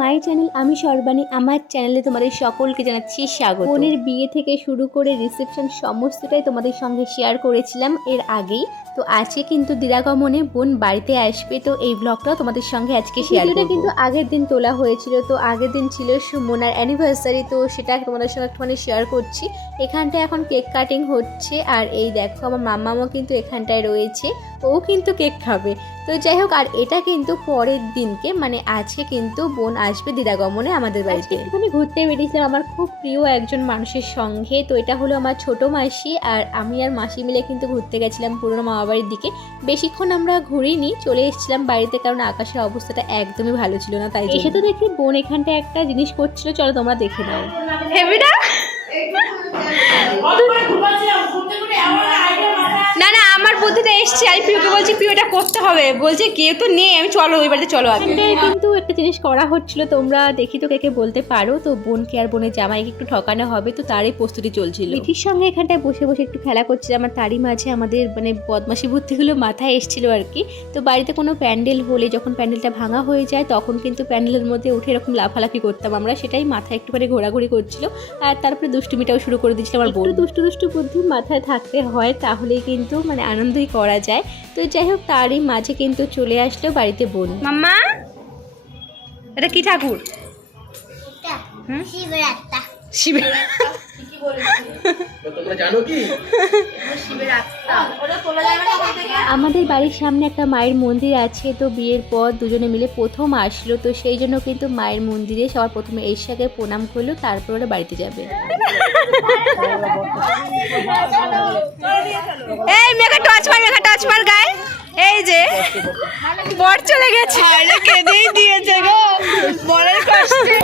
My channel, আমি সর্বাণী। আমার চ্যানেলে তোমাদের সকলকে জানাচ্ছি স্বাগত। বোনের বিয়ে থেকে শুরু করে রিসেপশন সমস্তটাই তোমাদের সঙ্গে শেয়ার করেছিলাম এর আগেই। তো আজকে কিন্তু দিরাগমনে বোন বাড়িতে আসবে, তো এই ব্লগটাও তোমাদের সঙ্গে আজকে শেয়ার করব। কিন্তু আগের দিন তোলা হয়েছিল, তো আগের দিন ছিল সুমনার অ্যানিভার্সারি, তো সেটা তোমাদের সঙ্গে একটুখানি শেয়ার করছি। এখানটায় এখন কেক কাটিং হচ্ছে, আর এই দেখো আমার মাম্মামও কিন্তু এখানটায় রয়েছে, ও কিন্তু কেক খাবে। তো যাই হোক, আর এটা কিন্তু পরের দিনকে মানে আজকে কিন্তু বোন আসবে দিরাগমনে আমাদের বাড়িতে। আমি ঘুরতে বেরিয়েছিলাম আমার খুব প্রিয় একজন মানুষের সঙ্গে। তো এটা হলো আমার ছোট মাসি, আর আমি আর মাসি মিলে কিন্তু ঘুরতে গেছিলাম পুরনো মামাবাড়ির দিকে। বেশিক্ষণ আমরা ঘুরিনি, চলে এসেছিলাম বাড়িতে, কারণ আকাশের অবস্থাটা একদমই ভালো ছিল না। তাই এসে তো দেখি বোন এখানটা একটা জিনিস করছিল, চলো তোমরা দেখে নাও। হেবিটা না না, আমার বুদ্ধিতে এসছে, আমি প্রিয়কে বলছি প্রিয় এটা করতে হবে, বলছে কেউ তো নেই, আমি চলো ওই বাড়িতে চলো। আগে কিন্তু একটা জিনিস করা হচ্ছিল, তোমরা দেখি তো কে বলতে পারো। তো বোনকে আর বোনের জামাইকে একটু ঠকানো হবে, তো তারই প্রস্তুতি চলছিল। মিঠির সঙ্গে এখানটায় বসে বসে একটু খেলা করছিলাম, আমার তারই মাঝে আমাদের মানে বদমাশি বুদ্ধিগুলো মাথায় এসেছিল আর কি। তো বাড়িতে কোনো প্যান্ডেল হলে, যখন প্যান্ডেলটা ভাঙা হয়ে যায় তখন কিন্তু প্যান্ডেলের মধ্যে উঠে এরকম লাফালাফি করতাম আমরা, সেটাই মাথায় একটুখানি ঘোরাঘুরি করছিল। আর তারপরে দুষ্টুমিটাও শুরু করে দিয়েছিল আমার বোন। দুষ্টু বুদ্ধি মাথায় থাকতে হয়, তাহলেই কিন্তু মানে আনন্দই করা যায়। তো যাই হোক, তারই মাঝে কিন্তু চলে আসলো বাড়িতে বোন। মাম্মা, এটা কি ঠাকুর? আমাদের বাড়ির সামনে একটা মায়ের মন্দির আছে, তো বিয়ের পর দুজনে মিলে প্রথম আসলো, তো সেই জন্য কিন্তু মায়ের মন্দিরে সবার প্রথমে এসে আগে প্রণাম করলো, তারপর ওরা বাড়িতে যাবে। এই মেঘা টচ মার গায়ে। এই যে বর চলে গেছে, আরে কেঁদেই দিয়েছে গো বরের কষ্টে।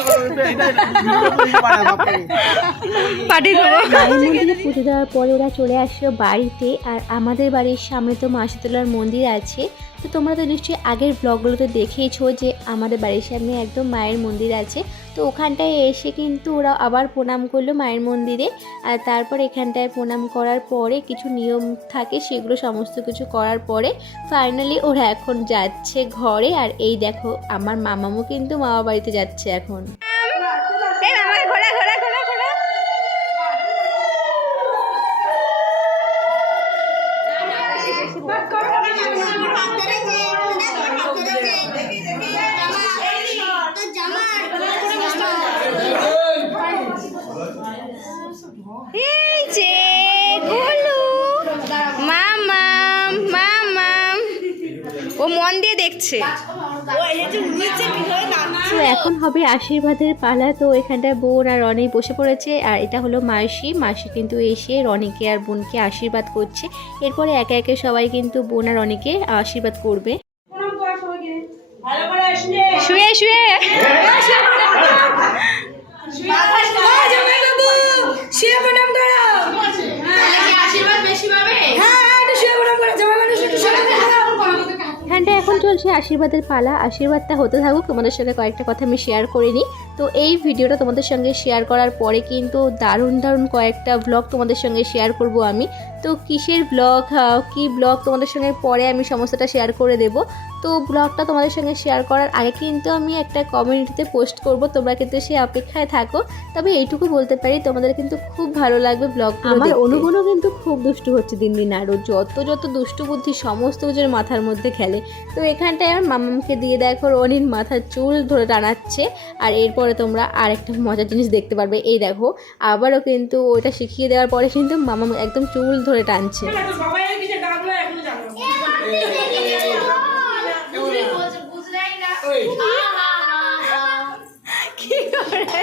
পার্টি করব। মন্দিরে পুজো দেওয়ার পরে ওরা চলে আসলো বাড়িতে, আর আমাদের বাড়ির সামনে তো মাসিতলার মন্দির আছে। তো তোমরা তো নিশ্চয়ই আগের ব্লগগুলোতে দেখেইছো যে আমাদের বাড়ির সামনে একদম মায়ের মন্দির আছে। তো ওখানটায় এসে কিন্তু ওরা আবার প্রণাম করলো মায়ের মন্দিরে, আর তারপর এখানটায় প্রণাম করার পরে কিছু নিয়ম থাকে, সেগুলো সমস্ত কিছু করার পরে ফাইনালি ওরা এখন যাচ্ছে ঘরে। আর এই দেখো আমার মামামও কিন্তু মামা বাড়িতে যাচ্ছে এখন। ও মন দিয়ে দেখছে। তো এখন হবে আশীর্বাদের পালা। তো এখানটায় বোন আর রনি বসে পড়েছে, আর এটা হলো মাসি কিন্তু এসে রনিকে আর বোনকে আশীর্বাদ করছে। এরপরে একে একে সবাই কিন্তু বোন আর রনিকে আশীর্বাদ করবে। শুয়ে শুয়ে এখানটা এখন চলছে আশীর্বাদের পালা। আশীর্বাদটা হতে থাকুক, তোমাদের সঙ্গে কয়েকটা কথা আমি শেয়ার করে নিই। তো এই ভিডিওটা তোমাদের সঙ্গে শেয়ার করার পরে কিন্তু দারুণ কয়েকটা ব্লগ তোমাদের সঙ্গে শেয়ার করব আমি। তো কিসের ব্লগ, কি ব্লগ তোমাদের সঙ্গে পরে আমি সমস্তটা শেয়ার করে দেব। তো ব্লগটা তোমাদের সঙ্গে শেয়ার করার আগে কিন্তু আমি একটা কমিউনিটিতে পোস্ট করব, তোমরা কিন্তু সেই অপেক্ষায় থাকো। তবে এইটুকু বলতে পারি, তোমাদের কিন্তু খুব ভালো লাগবে ব্লগ। আমার অনুগুণও কিন্তু খুব দুষ্টু হচ্ছে দিন দিন, আরও যত দুষ্টু বুদ্ধি সমস্ত কিছুর মাথার মধ্যে খেলে। তো এখানটায় আমার মামামকে দিয়ে দেখো রনির মাথার চুল ধরে টানাচ্ছে। আর এরপরে তোমরা আরেকটা মজার জিনিস দেখতে পারবে, এই দেখো আবারও কিন্তু ওইটা শিখিয়ে দেওয়ার পরে কিন্তু মামাম একদম চুল ধরে টানছে। কি করেছে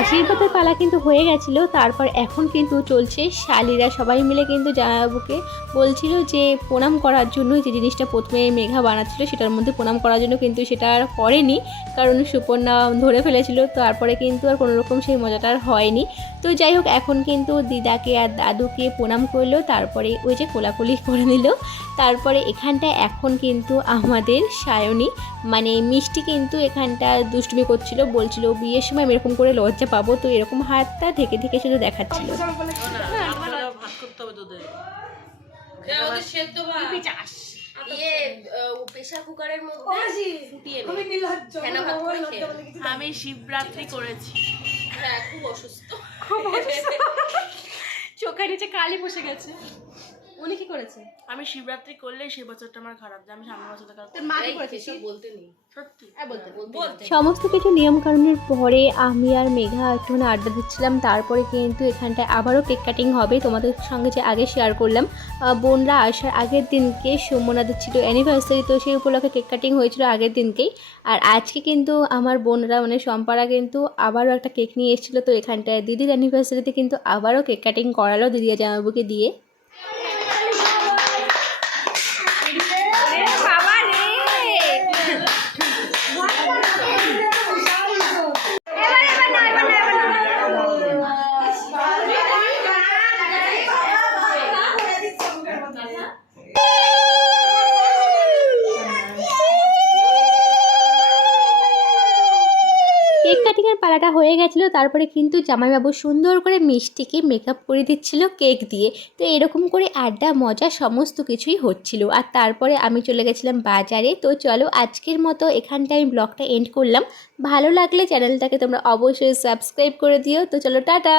আশীর্বাদের পালা কিন্তু হয়ে গেছিলো। তারপর এখন কিন্তু চলছে শালিরা সবাই মিলে কিন্তু জামাইবাবুকে বলছিল যে প্রণাম করার জন্য, যে জিনিসটা প্রথমে মেঘা বানাচ্ছিল সেটার মধ্যে প্রণাম করার জন্য, কিন্তু সেটা আর করেনি কারণ সুপর্ণা ধরে ফেলেছিল। তারপরে কিন্তু আর কোনোরকম সেই মজাটা আর হয়নি। তো যাই হোক, এখন কিন্তু দিদাকে আর দাদুকে প্রণাম করলো, তারপরে ওই যে কোলাকুলি করে নিল। তারপরে এখানটা এখন কিন্তু আমাদের সায়নী মানে মিষ্টি কিন্তু এখানটা দুষ্টুমি করছিল, বলছিল বিয়ের সময় এরকম করে লজ্জা লজ্জা পাবো, তো এরকম হাতটা ঢেকে ঢেকে শুধু দেখাচ্ছিল। প্রেসার কুকারের মধ্যে ফুটিয়ে আমি শিবরাত্রি করেছি। হ্যাঁ, খুব অসুস্থ। চোখের নিচে কালি বসে গেছে। উনি কি করেছে? আমি শিবরাত্রি করলে সেই বছরটা আমার খারাপ যায়, আমি সামনের বছরটা খারাপ। তোর মা কি করেছে? বলতে নেই, সত্যি বলতে। সমস্ত কিছু নিয়মকানুনের পরে আমি আর মেঘা একটুখানি আড্ডা দিচ্ছিলাম। তারপরে কিন্তু এখানটায় আবারও কেক কাটিং হবে। তোমাদের সঙ্গে যে আগে শেয়ার করলাম, বোনরা আসার আগের দিনকে সোমনাথের ছিল অ্যানিভার্সারি, তো সেই উপলক্ষে কেক কাটিং হয়েছিল আগের দিনকেই। আর আজকে কিন্তু আমার বোনরা মানে সম্পারা কিন্তু আবারও একটা কেক নিয়ে এসেছিলো। তো এখানটায় দিদির অ্যানিভার্সারিতে কিন্তু আবারও কেক কাটিং করালো দিদি আর জামাইবাবুকে দিয়ে। কেক কাটিংয়ের পালাটা হয়ে গেছিলো, তারপরে কিন্তু জামাইবাবু সুন্দর করে মিষ্টিকে মেকআপ করে দিচ্ছিল কেক দিয়ে। তো এরকম করে আড্ডা মজা সমস্ত কিছুই হচ্ছিল। আর তারপরে আমি চলে গেছিলাম বাজারে। তো চলো আজকের মতো এখানটায় আমি ব্লগটা এন্ড করলাম। ভালো লাগলে চ্যানেলটাকে তোমরা অবশ্যই সাবস্ক্রাইব করে দিও। তো চলো টাটা।